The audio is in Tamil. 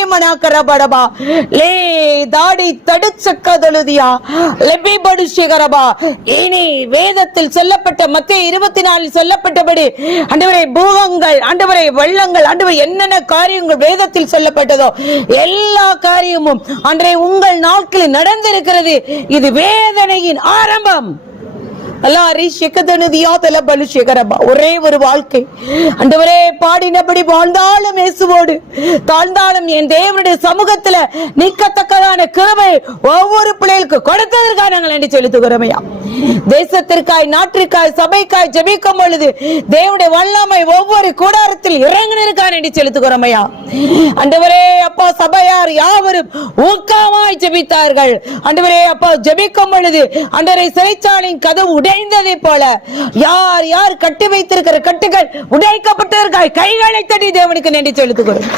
லபி மனாக்கரபடபா லே தாடி தடுச்சக்கதலுதியா லபி படுஷிகரபா. இனி வேதத்தில் சொல்லப்பட்ட மத்தேயு 24 சொல்லப்பட்டபடி ஆண்டவரே பூகங்கள், ஆண்டவரே வெள்ளங்கள், ஆண்டவரே என்னென்ன காரியங்கள் வேதத்தில் சொல்லப்பட்டதோ எல்லா காரியமும் ஆண்டவரே உங்கள் நாட்களில் நடந்திருக்கிறது. இது வேதனையின் ஆரம்பம். ஒரே ஒரு வாழ்க்கை ஆண்டவரே, பாடினபடி வாழ்ந்தாலும் இயேசுவோடு, தாழ்ந்தாலும் என் தேவனுடைய சமூகத்துல நிற்கத்தக்கதான கிருபை ஒவ்வொரு பிள்ளைகளுக்கு கொடுத்ததற்காக நாங்கள் நன்றி செலுத்துகிறோம் ஐயா. தேசத்திற்காய், நாட்டிற்காய், சபைக்காய் ஜெபிக்கும் பொழுது தேவனுடைய வல்லமை ஒவ்வொரு கூடாரத்தில் இறங்கினருக்காக நன்றி செலுத்துகிறோம் ஐயா. ஆண்டவரே அப்பா, சபையார் யாவரும் ஊக்கமாய் ஜெபித்தார்கள். ஆண்டவரே அப்பா, ஜெபிக்கும் பொழுது ஆண்டவரே சிறைச்சாலையின் கதவு உடைந்ததை போல யார் யார் கட்டி வைத்திருக்கிற கட்டுகள் உடைக்கப்பட்டிருக்காய் கைகளை தட்டி தேவனுக்கு நன்றி செலுத்துகிறோம்.